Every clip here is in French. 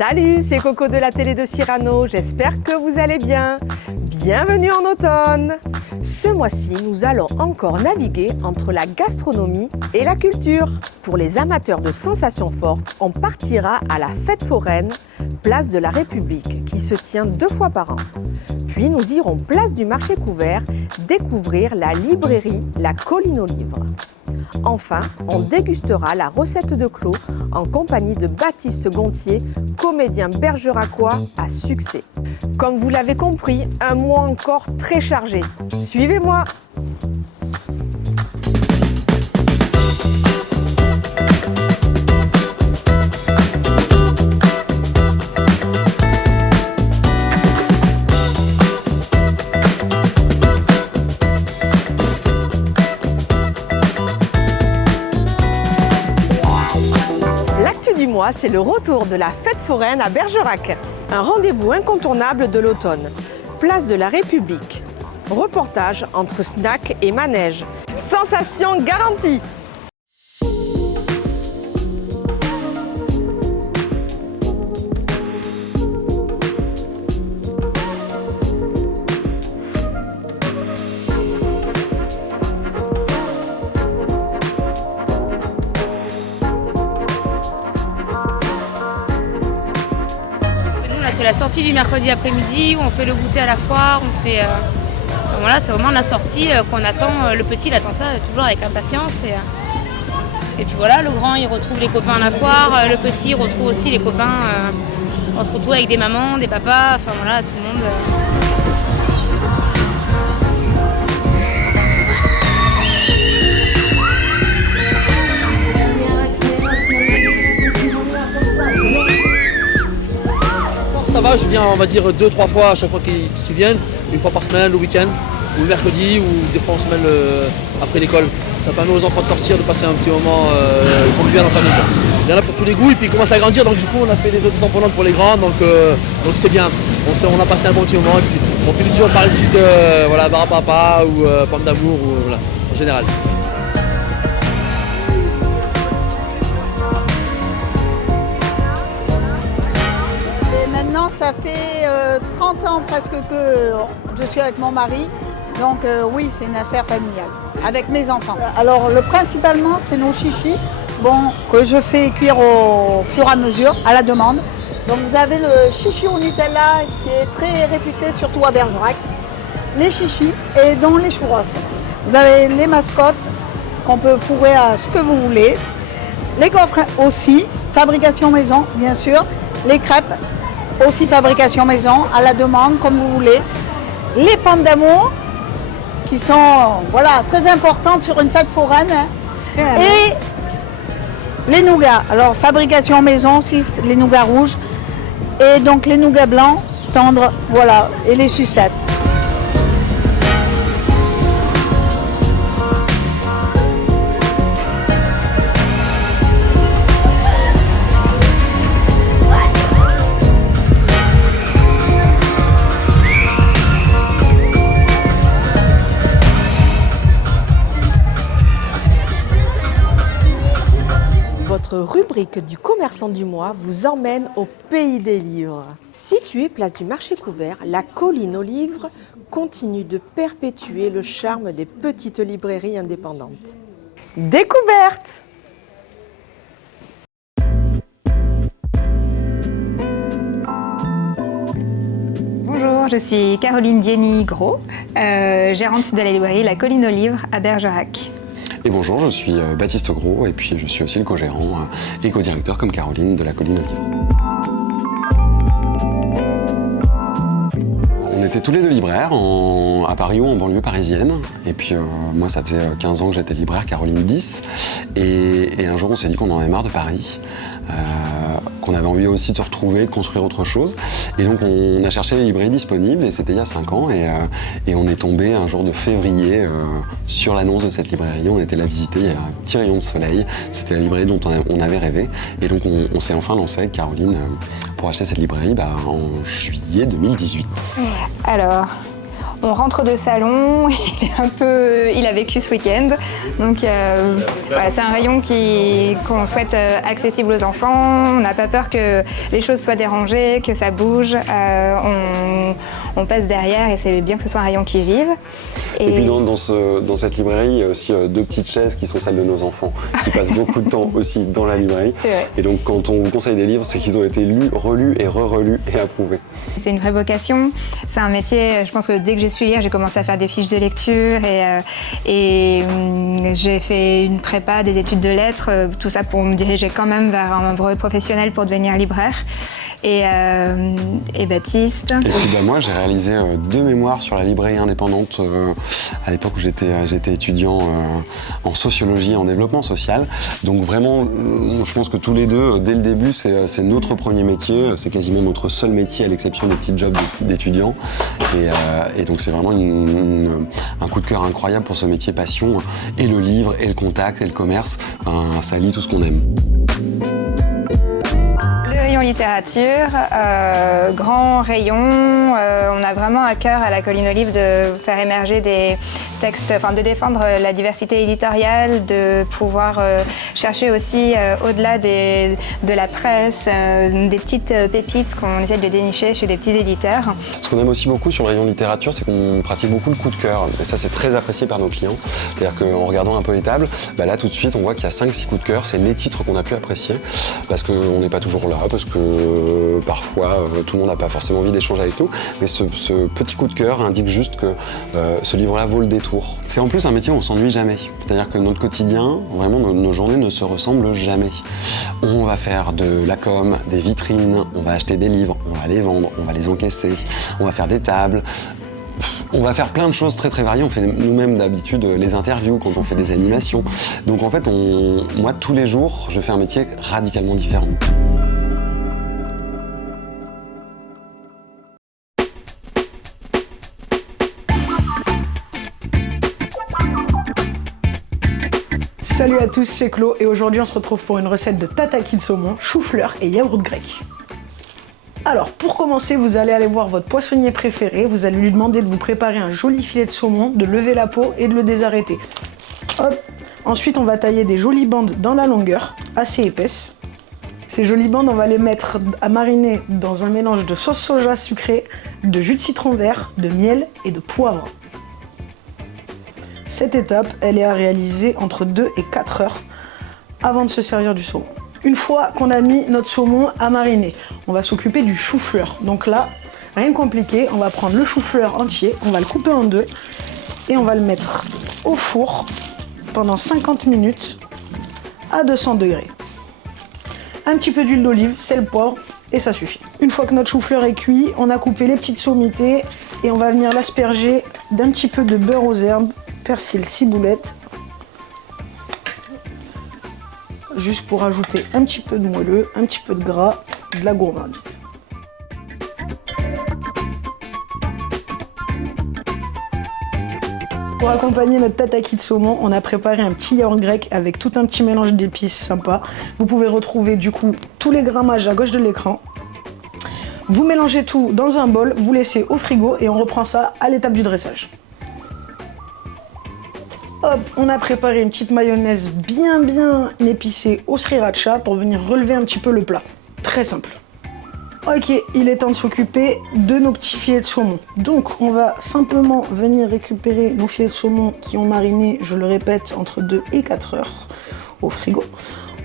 Salut, c'est Coco de la télé de Cyrano, j'espère que vous allez bien. Bienvenue en automne. Ce mois-ci, nous allons encore naviguer entre la gastronomie et la culture. Pour les amateurs de sensations fortes, on partira à la fête foraine, place de la République, qui se tient 2 fois par an. Puis nous irons place du marché couvert, découvrir la librairie La Colline aux Livres. Enfin, on dégustera la recette de Clos en compagnie de Baptiste Gontier, comédien bergeracois à succès. Comme vous l'avez compris, un mois encore très chargé. Suivez-moi! C'est le retour de la fête foraine à Bergerac. Un rendez-vous incontournable de l'automne. Place de la République. Reportage entre snack et manège. Sensation garantie! C'est la sortie du mercredi après-midi où on fait le goûter à la foire. Voilà, c'est vraiment la sortie qu'on attend. Le petit, il attend ça toujours avec impatience. Et puis voilà, le grand, il retrouve les copains à la foire. Le petit, il retrouve aussi les copains. On se retrouve avec des mamans, des papas, enfin voilà, tout le monde. Ça va, je viens on va dire 2-3 fois à chaque fois qu'ils viennent, une fois par semaine, le week-end, ou le mercredi, ou des fois en semaine après l'école. Ça permet aux enfants de sortir, de passer un petit moment convivial en famille. Il y en a pour tous les goûts et puis ils commencent à grandir, donc du coup on a fait des autres tamponantes pour les grands, donc c'est bien. On a passé un bon petit moment et puis on finit toujours par une petite voilà, bar à papa ou pomme d'amour, ou voilà, en général. Ça fait 30 ans presque que je suis avec mon mari, donc oui, c'est une affaire familiale, avec mes enfants. Alors, principalement, c'est nos chichis, que je fais cuire au fur et à mesure, à la demande. Donc, vous avez le chichi au Nutella, qui est très réputé, surtout à Bergerac, les chichis et dont les churros. Vous avez les mascottes, qu'on peut fourrer à ce que vous voulez, les gaufres aussi, fabrication maison, bien sûr, les crêpes, aussi fabrication maison, à la demande, comme vous voulez. Les pommes d'amour, qui sont très importantes sur une fête foraine. Et les nougats. Alors, fabrication maison, aussi, les nougats rouges. Et donc, les nougats blancs, tendres, voilà. Et les sucettes. Votre rubrique du commerçant du mois vous emmène au pays des livres. Située place du marché couvert, la Colline aux Livres continue de perpétuer le charme des petites librairies indépendantes. Découverte! Bonjour, je suis Caroline Dieny-Gros, gérante de la librairie La Colline aux Livres à Bergerac. Et bonjour, je suis Baptiste Gros et puis je suis aussi le co-gérant et co-directeur comme Caroline de La Colline aux Livres. On était tous les deux libraires à Paris ou en banlieue parisienne. Et puis moi ça faisait 15 ans que j'étais libraire, Caroline 10. Et un jour on s'est dit qu'on en avait marre de Paris. Qu'on avait envie aussi de se retrouver, de construire autre chose. Et donc on a cherché les librairies disponibles et c'était il y a 5 ans et on est tombé un jour de février sur l'annonce de cette librairie. On était la visiter, il y a un petit rayon de soleil. C'était la librairie dont on avait rêvé. Et donc on s'est enfin lancé avec Caroline pour acheter cette librairie en juillet 2018. Alors, On rentre de salon, il a vécu ce week-end. Donc voilà, c'est un rayon qu'on souhaite accessible aux enfants. On n'a pas peur que les choses soient dérangées, que ça bouge. On passe derrière et c'est bien que ce soit un rayon qui vive. Et puis dans cette librairie, il y a aussi 2 petites chaises qui sont celles de nos enfants, qui passent beaucoup de temps aussi dans la librairie. Et donc quand on vous conseille des livres, c'est qu'ils ont été lus, relus et re-relus et approuvés. C'est une vraie vocation, c'est un métier, je pense que dès que j'ai su lire, j'ai commencé à faire des fiches de lecture et j'ai fait une prépa, des études de lettres, tout ça pour me diriger quand même vers un brevet professionnel pour devenir libraire. Et Baptiste. Et puis moi j'ai réalisé 2 mémoires sur la librairie indépendante à l'époque où j'étais étudiant en sociologie et en développement social. Donc vraiment, je pense que tous les deux, dès le début, c'est notre premier métier, c'est quasiment notre seul métier à l'exception des petits jobs d'étudiants. Et donc c'est vraiment un coup de cœur incroyable pour ce métier passion. Et le livre, et le contact, et le commerce, ça lie tout ce qu'on aime. Rayon littérature, grand rayon. On a vraiment à cœur à la Colline Olive de faire émerger des textes, enfin de défendre la diversité éditoriale, de pouvoir chercher aussi au-delà de la presse, des petites pépites qu'on essaie de dénicher chez des petits éditeurs. Ce qu'on aime aussi beaucoup sur le rayon littérature, c'est qu'on pratique beaucoup le coup de cœur. Et ça, c'est très apprécié par nos clients. C'est-à-dire qu'en regardant un peu les tables, là tout de suite, on voit qu'il y a 5-6 coups de cœur. C'est les titres qu'on a pu apprécier parce qu'on n'est pas toujours là, parce que parfois tout le monde n'a pas forcément envie d'échanger avec nous, mais ce petit coup de cœur indique juste que ce livre-là vaut le détour. C'est en plus un métier où on s'ennuie jamais, c'est-à-dire que notre quotidien, vraiment nos journées ne se ressemblent jamais. On va faire de la com, des vitrines, on va acheter des livres, on va les vendre, on va les encaisser, on va faire des tables. On va faire plein de choses très très variées, on fait nous-mêmes d'habitude les interviews quand on fait des animations. Donc en fait, moi tous les jours, je fais un métier radicalement différent. Salut à tous, c'est Clo et aujourd'hui on se retrouve pour une recette de tataki de saumon, chou-fleur et yaourt grec. Alors pour commencer, vous allez aller voir votre poissonnier préféré, vous allez lui demander de vous préparer un joli filet de saumon, de lever la peau et de le désarrêter. Hop. Ensuite on va tailler des jolies bandes dans la longueur, assez épaisses. Ces jolies bandes, on va les mettre à mariner dans un mélange de sauce soja sucrée, de jus de citron vert, de miel et de poivre. Cette étape, elle est à réaliser entre 2 et 4 heures avant de se servir du saumon. Une fois qu'on a mis notre saumon à mariner, on va s'occuper du chou-fleur. Donc là, rien de compliqué, on va prendre le chou-fleur entier, on va le couper en 2 et on va le mettre au four pendant 50 minutes à 200 degrés. Un petit peu d'huile d'olive, sel, poivre et ça suffit. Une fois que notre chou-fleur est cuit, on a coupé les petites sommités et on va venir l'asperger d'un petit peu de beurre aux herbes, persil, ciboulette, juste pour ajouter un petit peu de moelleux, un petit peu de gras, de la gourmandise. Pour accompagner notre tataki de saumon, on a préparé un petit yaourt grec avec tout un petit mélange d'épices sympa. Vous pouvez retrouver du coup tous les grammages à gauche de l'écran. Vous mélangez tout dans un bol, vous laissez au frigo et on reprend ça à l'étape du dressage. Hop, on a préparé une petite mayonnaise bien épicée au sriracha pour venir relever un petit peu le plat. Très simple. Ok, il est temps de s'occuper de nos petits filets de saumon. Donc, on va simplement venir récupérer nos filets de saumon qui ont mariné, je le répète, entre 2 et 4 heures au frigo.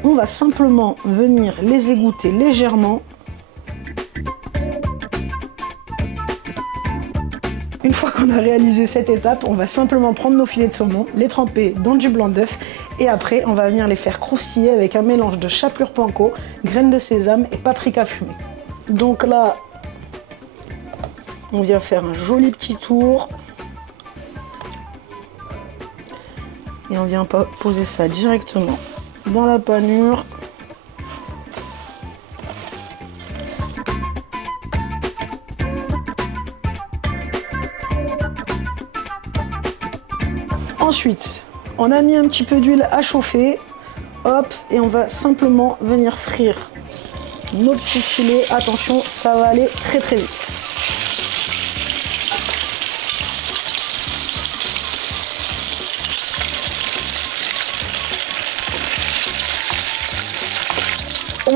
On va simplement venir les égoutter légèrement. Une fois qu'on a réalisé cette étape, on va simplement prendre nos filets de saumon, les tremper dans du blanc d'œuf et après on va venir les faire croustiller avec un mélange de chapelure panko, graines de sésame et paprika fumée. Donc là, on vient faire un joli petit tour et on vient poser ça directement dans la panure. Ensuite, on a mis un petit peu d'huile à chauffer, hop, et on va simplement venir frire nos petits filets. Attention, ça va aller très vite.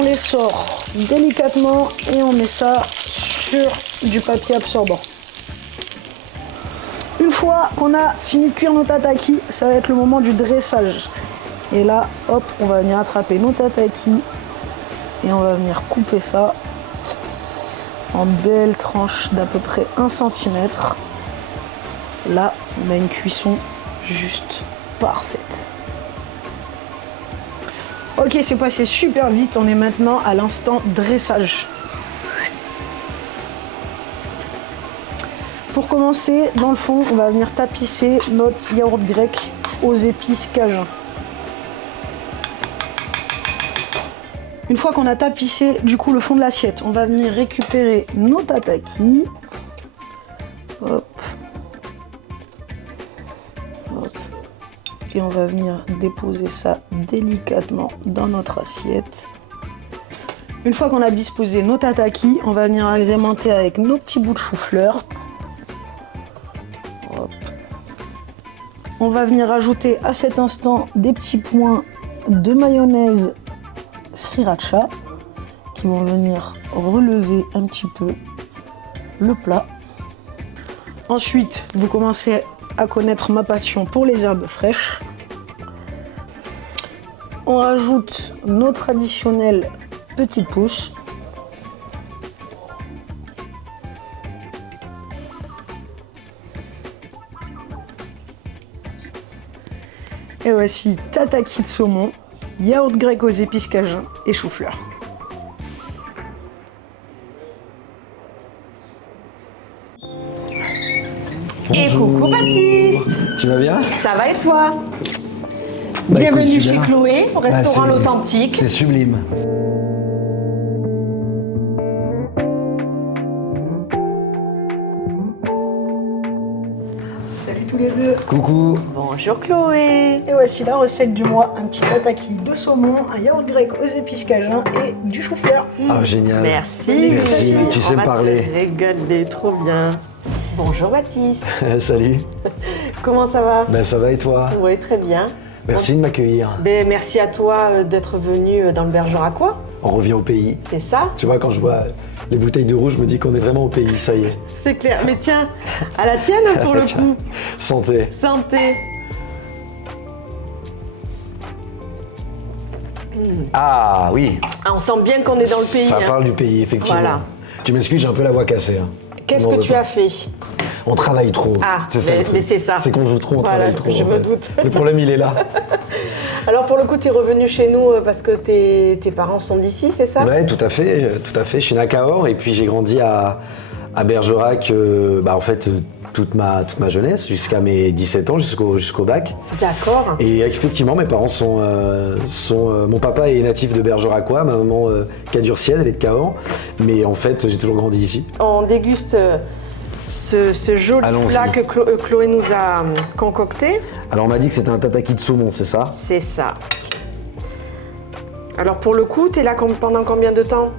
les sort délicatement et on met ça sur du papier absorbant. Une fois qu'on a fini de cuire nos tataki, ça va être le moment du dressage. Et là, hop, on va venir attraper nos tataki et on va venir couper ça en belles tranches d'à peu près 1 cm. Là, on a une cuisson juste parfaite. Ok, c'est passé super vite, on est maintenant à l'instant dressage. Pour commencer, dans le fond, on va venir tapisser notre yaourt grec aux épices cajun. Une fois qu'on a tapissé du coup le fond de l'assiette, on va venir récupérer nos tataki. Hop. Hop. Et on va venir déposer ça délicatement dans notre assiette. Une fois qu'on a disposé nos tataki, on va venir agrémenter avec nos petits bouts de chou-fleur. Hop. On va venir ajouter à cet instant des petits points de mayonnaise sriracha qui vont venir relever un petit peu le plat. Ensuite, vous commencez à connaître ma passion pour les herbes fraîches. On rajoute nos traditionnelles petites pousses. Et voici tataki de saumon, yaourt grec aux épices cajun et chou-fleur. Et coucou Baptiste. Tu vas bien? Ça va et toi? Bah, Bienvenue écoute, chez super. Chloé, au restaurant c'est- L'Authentique. C'est sublime. Salut tous les deux. Coucou. Bonjour Chloé. Et voici la recette du mois, un petit tataki de saumon, un yaourt grec aux épices cajun et du chou-fleur. Ah, génial. Merci. Merci, tu sais On me va parler. se régaler, trop bien. Bonjour Baptiste. Salut. Comment ça va? Ben ça va et toi? Oui, très bien. Merci de m'accueillir. Ben, merci à toi d'être venu dans le Bergeracois, On revient au pays. c'est ça? Tu vois, quand je vois les bouteilles de rouge, je me dis qu'on est vraiment au pays, ça y est. C'est clair. Mais tiens, à la tienne pour le Tiens. coup. Santé. Santé. Ah oui, Ah, on sent bien qu'on est dans le pays. ça hein. parle du pays, effectivement. Voilà. Tu m'excuses, j'ai un peu la voix cassée. Hein. Qu'est-ce M'en que veux tu pas. as fait? On travaille trop. Ah, c'est ça, mais- le truc. mais c'est ça. C'est qu'on joue trop, on Voilà, travaille trop. je en me fait. doute. Le problème, il est là. Alors pour le coup, tu es revenu chez nous parce que tes parents sont d'ici, c'est ça? Ouais, tout à fait, tout à fait. Je suis né à Cahors et puis j'ai grandi à Bergerac, en fait, toute ma jeunesse, jusqu'à mes 17 ans, jusqu'au bac. D'accord. Et effectivement, mes parents sont mon papa est natif de Bergeracois, ma maman cadurcienne, elle est de Cahors. Mais en fait, j'ai toujours grandi ici. On déguste ce joli Allons-y. plat que Chloé nous a concocté. Alors, on m'a dit que c'était un tataki de saumon, c'est ça? C'est ça. Alors pour le coup, tu es là pendant combien de temps?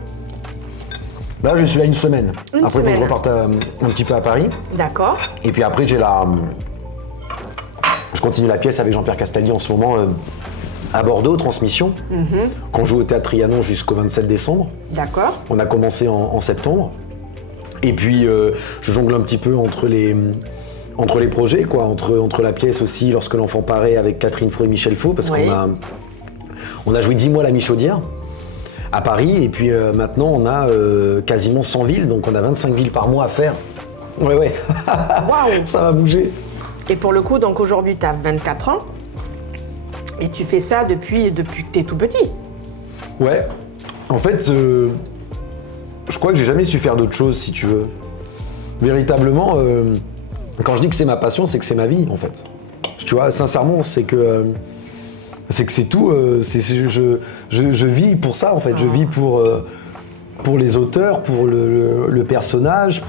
Là, je suis là une semaine. Une Après, il faut que semaine. je reparte un petit peu à Paris. D'accord. Et puis après, je continue la pièce avec Jean-Pierre Castaldi en ce moment à Bordeaux, Transmission, qu'on joue au Théâtre Trianon jusqu'au 27 décembre. D'accord. On a commencé en septembre. Et puis, je jongle un petit peu entre les projets, quoi, entre la pièce aussi, lorsque l'enfant paraît avec Catherine Fro et Michel Faux, parce Oui. on a joué 10 mois à la Michaudière à Paris, et puis maintenant on a quasiment 100 villes, donc on a 25 villes par mois à faire. Ouais, ouais, Waouh. ça va bouger. Et pour le coup, donc aujourd'hui, tu as 24 ans. Et tu fais ça depuis que tu es tout petit. Ouais, en fait, je crois que j'ai jamais su faire d'autre chose, si tu veux. Véritablement, quand je dis que c'est ma passion, c'est que c'est ma vie, en fait. Tu vois, sincèrement, c'est que c'est tout. Je vis pour ça, en fait. Je vis pour les auteurs, pour le personnage,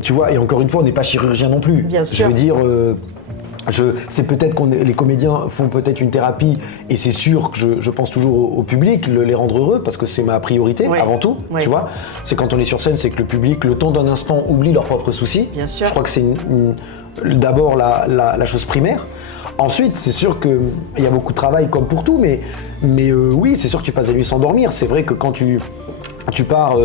tu vois. Et encore une fois, on n'est pas chirurgien non plus. Bien sûr. Je veux dire, C'est peut-être les comédiens font peut-être une thérapie et c'est sûr que je pense toujours au public, les rendre heureux parce que c'est ma priorité avant tout, tu vois. C'est quand on est sur scène, c'est que le public, le temps d'un instant, oublie leurs propres soucis. Bien sûr. Je crois que c'est d'abord la chose primaire. Ensuite, c'est sûr qu'il y a beaucoup de travail comme pour tout, mais oui, c'est sûr que tu passes des nuits sans dormir. C'est vrai que quand tu pars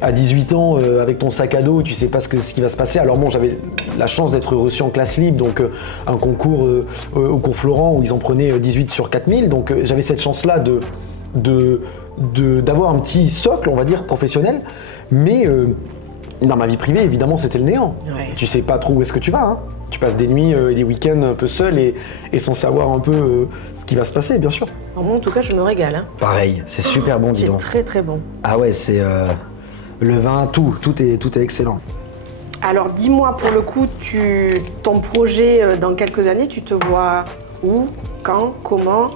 à 18 ans avec ton sac à dos, tu sais pas ce qui va se passer. Alors bon, j'avais la chance d'être reçu en classe libre, donc un concours au cours Florent où ils en prenaient 18 sur 4000. Donc j'avais cette chance-là d'avoir un petit socle, on va dire, professionnel. Mais dans ma vie privée, évidemment, c'était le néant. Ouais. Tu sais pas trop où est-ce que tu vas. Hein. Tu passes des nuits et des week-ends un peu seul et sans savoir un peu ce qui va se passer, bien sûr. Moi, en tout cas, je me régale. Hein. Pareil, c'est super bon, dis donc. C'est très très bon. Ah ouais, c'est le vin, tout est excellent. Alors, dis-moi, pour le coup, ton projet dans quelques années, tu te vois où, quand, comment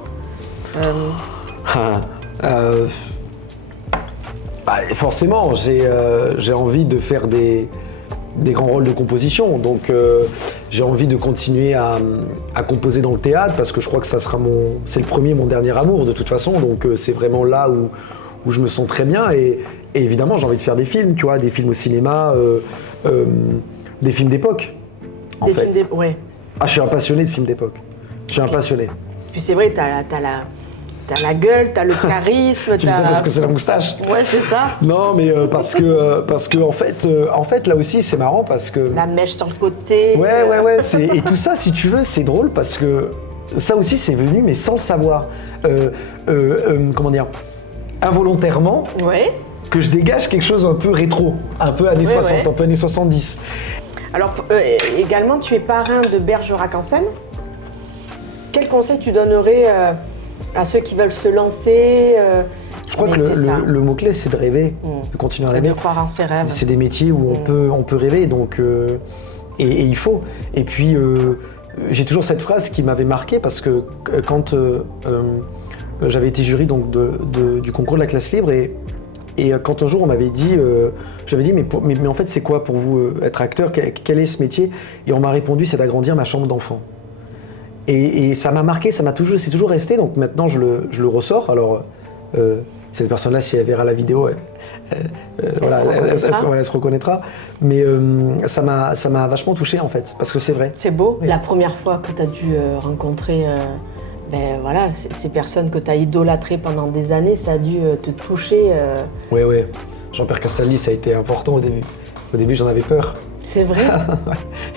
forcément, j'ai envie de faire des grands rôles de composition, donc j'ai envie de continuer à composer dans le théâtre parce que je crois que ça sera c'est le premier, mon dernier amour de toute façon, donc c'est vraiment là où je me sens très bien et évidemment j'ai envie de faire des films, tu vois, des films au cinéma, des films d'époque. Des films d'époque, ouais. Ah, je suis un passionné de films d'époque. Je suis un passionné. Puis c'est vrai, t'as la gueule, t'as le charisme. Tu sais parce que c'est la moustache. Ouais, c'est ça. Non, mais parce que en fait, là aussi, c'est marrant parce que... La mèche sur le côté. Ouais. Et tout ça, si tu veux, c'est drôle parce que ça aussi, c'est venu, mais sans le savoir. Comment dire, involontairement, que je dégage quelque chose un peu rétro, un peu années 60, un peu années 70. Alors, également, tu es parrain de Bergerac en scène. Quel conseil tu donnerais à ceux qui veulent se lancer Je crois que le mot-clé, c'est de rêver, de continuer à rêver. De croire en ses rêves. C'est des métiers où on peut rêver, donc, et il faut. Et puis, j'ai toujours cette phrase qui m'avait marqué parce que quand j'avais été jury donc, du concours de la classe libre, et quand un jour on m'avait dit, j'avais dit mais en fait c'est quoi pour vous être acteur, quel est ce métier? Et on m'a répondu c'est d'agrandir ma chambre d'enfant. Et ça m'a marqué, c'est toujours resté, donc maintenant je le ressors. Alors cette personne-là, si elle verra la vidéo, elle se reconnaîtra. Mais ça m'a vachement touché en fait, parce que c'est vrai. C'est beau. La première fois que tu as dû rencontrer ces personnes que tu as idolâtrées pendant des années, ça a dû te toucher. Oui. Jean-Pierre Castaldi, ça a été important au début. Au début, j'en avais peur. C'est vrai.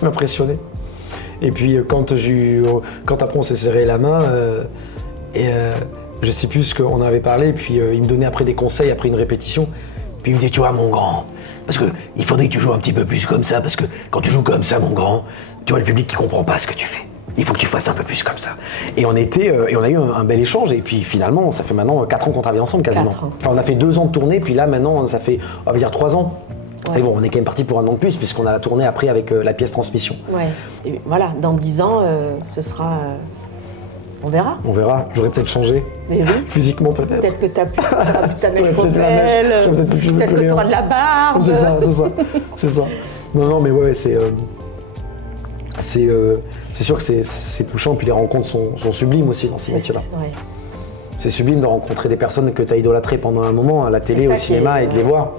Il m'impressionnait. Et puis quand après on s'est serré la main, je sais plus ce qu'on avait parlé, puis il me donnait après des conseils après une répétition, puis il me dit tu vois mon grand, parce que il faudrait que tu joues un petit peu plus comme ça, parce que quand tu joues comme ça mon grand, tu vois le public qui comprend pas ce que tu fais. Il faut que tu fasses un peu plus comme ça. Et on a eu un bel échange, et puis finalement ça fait maintenant 4 ans qu'on travaille ensemble quasiment. Enfin on a fait 2 ans de tournée, puis là maintenant ça fait on va dire 3 ans. Ouais. Et bon, on est quand même parti pour 1 an de plus puisqu'on a tourné après avec la pièce Transmission. Ouais. Et voilà, dans 10 ans, ce sera... on verra. On verra. J'aurais peut-être changé. Mais oui. Physiquement peut-être. Peut-être que t'as ta mèche pommelle, peut-être que tu auras de la barbe. C'est ça. Non, mais ouais, c'est sûr que c'est touchant, puis les rencontres sont sublimes aussi dans ces métiers-là. C'est sublime de rencontrer des personnes que tu as idolâtrées pendant un moment, à la télé, au cinéma, et de les voir.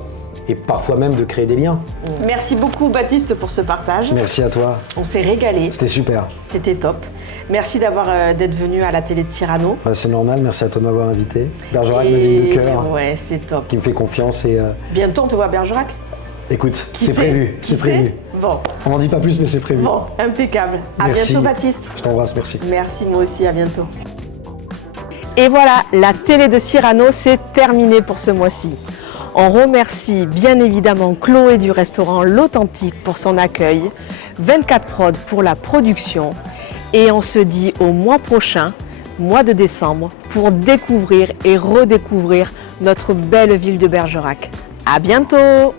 Et parfois même de créer des liens. Merci beaucoup Baptiste pour ce partage. Merci à toi. On s'est régalé. C'était super. C'était top. Merci d'être venu à la télé de Cyrano. C'est normal, merci à toi de m'avoir invité. Bergerac, ma ville de cœur. Ouais, c'est top. Qui me fait confiance et... Bientôt on te voit à Bergerac. Écoute, c'est prévu. Bon. On n'en dit pas plus mais c'est prévu. Bon, impeccable. À bientôt Baptiste. Je t'embrasse, merci. Merci, moi aussi, à bientôt. Et voilà, la télé de Cyrano, c'est terminé pour ce mois-ci. On remercie bien évidemment Chloé du restaurant L'Authentique pour son accueil, 24 Prod pour la production et on se dit au mois prochain, mois de décembre, pour découvrir et redécouvrir notre belle ville de Bergerac. À bientôt!